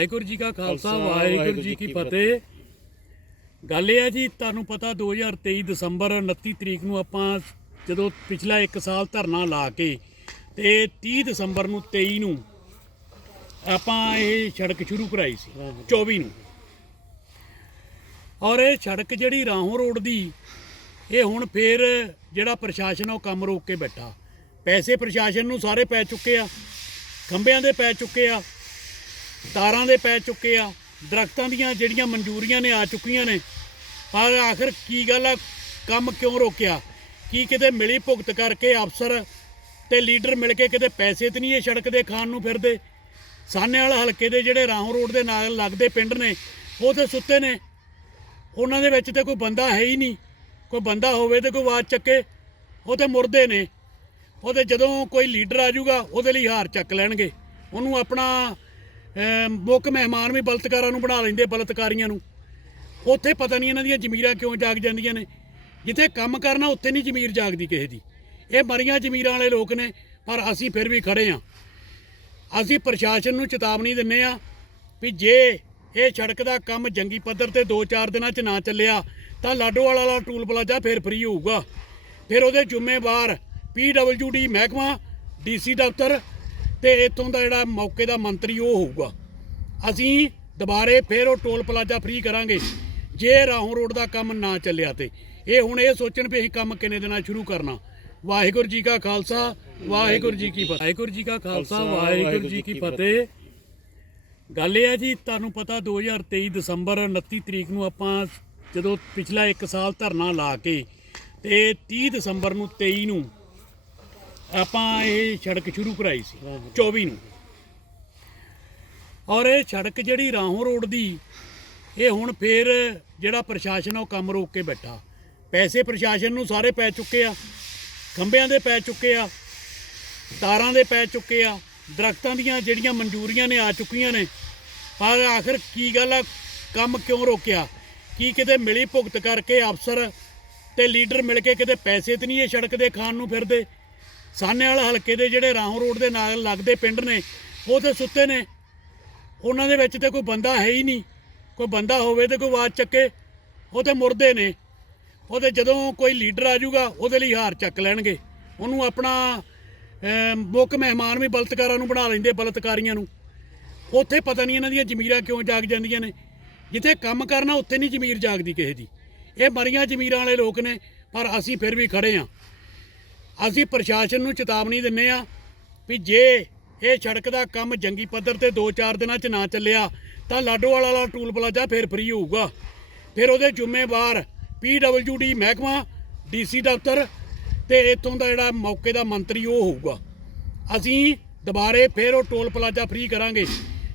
ਵਾਹਿਗੁਰੂ ਜੀ ਕਾ ਖਾਲਸਾ ਵਾਹਿਗੁਰੂ ਜੀ ਕੀ ਫਤਿਹ। ਗੱਲ ਇਹ ਹੈ ਜੀ ਤੁਹਾਨੂੰ ਪਤਾ 2023 ਦਸੰਬਰ 29 ਤਰੀਕ ਨੂੰ ਆਪਾਂ ਜਦੋਂ ਪਿਛਲਾ 1 ਸਾਲ ਧਰਨਾ ਲਾ ਕੇ ਤੇ 30 ਦਸੰਬਰ ਨੂੰ 23 ਨੂੰ ਆਪਾਂ ਇਹ ਸੜਕ ਸ਼ੁਰੂ ਕਰਾਈ ਸੀ 24 ਨੂੰ। ਔਰ ਇਹ ਸੜਕ ਜਿਹੜੀ ਰਾਹੋਂ ਰੋਡ ਦੀ ਇਹ ਹੁਣ ਫੇਰ ਜਿਹੜਾ ਪ੍ਰਸ਼ਾਸਨ ਆ ਉਹ ਕੰਮ ਰੋਕ ਕੇ ਬੈਠਾ। ਪੈਸੇ ਪ੍ਰਸ਼ਾਸਨ ਨੂੰ ਸਾਰੇ ਪੈ ਚੁੱਕੇ ਆ ਖੰਭਿਆਂ ਦੇ ਪੈ ਚੁੱਕੇ ਆ ਤਾਰਾਂ ਦੇ ਪੈ ਚੁੱਕੇ ਆ, ਦਰਖਤਾਂ ਦੀਆਂ ਜਿਹੜੀਆਂ ਮਨਜ਼ੂਰੀਆਂ ਨੇ ਆ ਚੁੱਕੀਆਂ ਨੇ, ਪਰ ਆਖਰ ਕੀ ਗੱਲ ਆ, ਕੰਮ ਕਿਉਂ ਰੋਕਿਆ? ਕੀ ਕਿਤੇ ਮਿਲੀ ਭੁਗਤ ਕਰਕੇ ਅਫਸਰ ਤੇ ਲੀਡਰ ਮਿਲ ਕੇ ਕਿਤੇ ਪੈਸੇ ਤੇ ਨਹੀਂ ਇਹ ਸੜਕ ਦੇ ਖਾਣ ਨੂੰ ਫਿਰਦੇ? ਸਾਹਨੇ ਹਲਕੇ ਦੇ ਜਿਹੜੇ ਰਾਹੋਂ ਰੋਡ ਦੇ ਨਾਲ ਲੱਗਦੇ ਪਿੰਡ ਨੇ, ਉਹ ਤੇ ਸੁੱਤੇ ਨੇ। ਉਹਨਾਂ ਦੇ ਵਿੱਚ ਤੇ ਕੋਈ ਬੰਦਾ ਹੈ ਹੀ ਨਹੀਂ। ਕੋਈ ਬੰਦਾ ਹੋਵੇ ਤੇ ਕੋਈ ਆਵਾਜ਼ ਚੱਕੇ, ਉਹ ਤੇ ਮੁਰਦੇ ਨੇ। ਉਹਦੇ ਜਦੋਂ ਕੋਈ ਲੀਡਰ ਆ ਜਾਊਗਾ, ਉਹਦੇ ਲਈ ਹਾਰ ਚੱਕ ਲੈਣਗੇ। ਉਹਨੂੰ ਆਪਣਾ ਮੁੱਖ ਮਹਿਮਾਨ ਵੀ ਬਲਤਕਾਰਾਂ ਨੂੰ ਬਣਾ ਲੈਂਦੇ, ਬਲਤਕਾਰੀਆਂ ਨੂੰ। ਉੱਥੇ ਪਤਾ ਨਹੀਂ ਇਹਨਾਂ ਦੀਆਂ ਜ਼ਮੀਰਾਂ ਕਿਉਂ ਜਾਗ ਜਾਂਦੀਆਂ ਨੇ। ਜਿੱਥੇ ਕੰਮ ਕਰਨਾ, ਉੱਥੇ ਨਹੀਂ ਜ਼ਮੀਰ ਜਾਗਦੀ ਕਿਸੇ ਦੀ। ਇਹ ਮਰੀਆਂ ਜ਼ਮੀਰਾਂ ਵਾਲੇ ਲੋਕ ਨੇ, ਪਰ ਅਸੀਂ ਫਿਰ ਵੀ ਖੜੇ ਆ ਅਸੀਂ ਪ੍ਰਸ਼ਾਸਨ ਨੂੰ ਚੇਤਾਵਨੀ ਦਿੰਨੇ ਆ ਵੀ ਜੇ ਇਹ ਸੜਕ ਦਾ ਕੰਮ ਜੰਗੀ ਪੱਧਰ ਤੇ 2-4 ਦਿਨਾਂ 'ਚ ਨਾ ਚੱਲਿਆ, ਤਾਂ ਲਾਡੋਵਾਲ ਵਾਲਾ ਟੂਲ ਪਲਾਜ਼ਾ ਫਿਰ ਫ੍ਰੀ ਹੋਊਗਾ। ਫਿਰ ਉਹਦੇ ਜ਼ਿੰਮੇਵਾਰ ਪੀਡਬਲਯੂਡੀ ਮਹਿਕਮਾ ਡੀਸੀ ਦਫ਼ਤਰ ਤੇ ਇਥੋਂ ਦਾ ਜਿਹੜਾ ਮੌਕੇ ਦਾ ਮੰਤਰੀ ਉਹ ਹੋਊਗਾ। ਅਸੀਂ ਦੁਬਾਰੇ ਫਿਰ ਉਹ ਟੋਲ ਪਲਾਜ਼ਾ ਫ੍ਰੀ ਕਰਾਂਗੇ ਜੇ ਰਾਹੋਂ ਰੋਡ ਦਾ ਕੰਮ ਨਾ ਚੱਲਿਆ ਤੇ। ਇਹ ਹੁਣ ਇਹ ਸੋਚਣ ਵੀ ਅਸੀਂ ਕੰਮ ਕਿੰਨੇ ਦਿਨਾਂ ਸ਼ੁਰੂ ਕਰਨਾ। ਵਾਹਿਗੁਰੂ ਜੀ ਕਾ ਖਾਲਸਾ ਵਾਹਿਗੁਰੂ ਜੀ ਕੀ ਫਤਿਹ। ਵਾਹਿਗੁਰੂ ਜੀ ਕਾ ਖਾਲਸਾ ਵਾਹਿਗੁਰੂ ਜੀ ਕੀ ਫਤਿਹ। ਗੱਲ ਇਹ ਹੈ ਜੀ ਤੁਹਾਨੂੰ ਪਤਾ 2023 ਦਸੰਬਰ 29 ਤਰੀਕ ਨੂੰ ਆਪਾਂ ਜਦੋਂ ਪਿਛਲਾ 1 ਸਾਲ ਧਰਨਾ ਲਾ ਕੇ ਤੇ 30 ਦਸੰਬਰ ਨੂੰ 23 ਨੂੰ ਆਪਾਂ ਇਹ ਸੜਕ ਸ਼ੁਰੂ ਕਰਾਈ ਸੀ 24 ਨੂੰ। ਔਰ ਇਹ ਸੜਕ ਜਿਹੜੀ ਰਾਹੋਂ ਰੋਡ ਦੀ ਇਹ ਹੁਣ ਫੇਰ ਜਿਹੜਾ ਪ੍ਰਸ਼ਾਸਨ ਉਹ ਕੰਮ ਰੋਕ ਕੇ ਬੈਠਾ। ਪੈਸੇ ਪ੍ਰਸ਼ਾਸਨ ਨੂੰ ਸਾਰੇ ਪੈ ਚੁੱਕੇ ਆ ਖੰਭਿਆਂ ਦੇ ਪੈ ਚੁੱਕੇ ਆ ਤਾਰਾਂ ਦੇ ਪੈ ਚੁੱਕੇ ਆ ਦਰਖਤਾਂ ਦੀਆਂ ਜਿਹੜੀਆਂ ਮਨਜ਼ੂਰੀਆਂ ਨੇ ਆ ਚੁੱਕੀਆਂ ਨੇ। ਪਰ ਆਖਰ ਕੀ ਗੱਲ ਆ ਕੰਮ ਕਿਉਂ ਰੋਕਿਆ? ਕੀ ਕਿਤੇ ਮਿਲੀ ਭੁਗਤ ਕਰਕੇ ਅਫਸਰ ਤੇ ਲੀਡਰ ਮਿਲ ਕੇ ਕਿਤੇ ਪੈਸੇ ਤੇ ਨਹੀਂ ਇਹ ਸੜਕ ਦੇ ਖਾਣ ਨੂੰ ਫਿਰਦੇ? ਸਾਹਨੇ ਵਾਲਾ ਹਲਕੇ ਦੇ ਜਿਹੜੇ ਰਾਹੋਂ ਰੋਡ ਦੇ ਨਾਲ ਲੱਗਦੇ ਪਿੰਡ ਨੇ, ਉਹ ਤੇ ਸੁੱਤੇ ਨੇ। ਉਹਨਾਂ ਦੇ ਵਿੱਚ ਤੇ ਕੋਈ ਬੰਦਾ ਹੈ ਹੀ ਨਹੀਂ। ਕੋਈ ਬੰਦਾ ਹੋਵੇ ਤੇ ਕੋਈ ਆਵਾਜ਼ ਚੱਕੇ, ਉਹ ਤੇ ਮੁਰਦੇ ਨੇ। ਉਹਦੇ ਜਦੋਂ ਕੋਈ ਲੀਡਰ ਆ ਜਾਊਗਾ, ਉਹਦੇ ਲਈ ਹਾਰ ਚੱਕ ਲੈਣਗੇ। ਉਹਨੂੰ ਆਪਣਾ ਮੁੱਖ ਮਹਿਮਾਨ ਵੀ ਬਲਤਕਾਰਾਂ ਨੂੰ ਬਣਾ ਲੈਂਦੇ, ਬਲਤਕਾਰੀਆਂ ਨੂੰ। ਉੱਥੇ ਪਤਾ ਨਹੀਂ ਇਹਨਾਂ ਦੀਆਂ ਜ਼ਮੀਰਾਂ ਕਿਉਂ ਜਾਗ ਜਾਂਦੀਆਂ ਨੇ। ਜਿੱਥੇ ਕੰਮ ਕਰਨਾ, ਉੱਥੇ ਨਹੀਂ ਜ਼ਮੀਰ ਜਾਗਦੀ ਕਿਸੇ ਦੀ। ਇਹ ਮਰੀਆਂ ਜ਼ਮੀਰਾਂ ਵਾਲੇ ਲੋਕ ਨੇ, ਪਰ ਅਸੀਂ ਫਿਰ ਵੀ ਖੜੇ ਆ ਅਸੀਂ ਪ੍ਰਸ਼ਾਸਨ ਨੂੰ ਚੇਤਾਵਨੀ ਦਿੰਨੇ ਆ ਵੀ ਜੇ ਇਹ ਸੜਕ ਦਾ ਕੰਮ ਜੰਗੀ ਪੱਧਰ ਤੇ 2-4 ਦਿਨਾਂ 'ਚ ਨਾ ਚੱਲਿਆ, ਤਾਂ ਲਾਡੋਵਾਲ ਵਾਲਾ ਟੂਲ ਪਲਾਜ਼ਾ ਫਿਰ ਫ੍ਰੀ ਹੋਊਗਾ। ਫਿਰ ਉਹਦੇ ਜ਼ਿੰਮੇਵਾਰ ਪੀਡਬਲਯੂਡੀ ਮਹਿਕਮਾ ਡੀਸੀ ਦਫ਼ਤਰ ਤੇ ਇਥੋਂ ਦਾ ਜਿਹੜਾ ਮੌਕੇ ਦਾ ਮੰਤਰੀ ਉਹ ਹੋਊਗਾ। ਅਸੀਂ ਦੁਬਾਰੇ ਫਿਰ ਉਹ ਟੋਲ ਪਲਾਜ਼ਾ ਫ੍ਰੀ ਕਰਾਂਗੇ,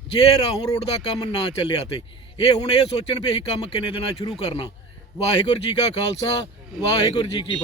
ਜੇ ਰਾਹੋਂ ਰੋਡ ਦਾ ਕੰਮ ਨਾ ਚੱਲਿਆ ਤੇ। ਇਹ ਹੁਣ ਇਹ ਸੋਚਣ ਵੀ ਅਸੀਂ ਕੰਮ ਕਿੰਨੇ ਦਿਨਾਂ ਸ਼ੁਰੂ ਕਰਨਾ। ਵਾਹਿਗੁਰੂ ਜੀ ਕਾ ਖਾਲਸਾ, ਵਾਹਿਗੁਰੂ ਜੀ ਕੀ ਫਤਿਹ।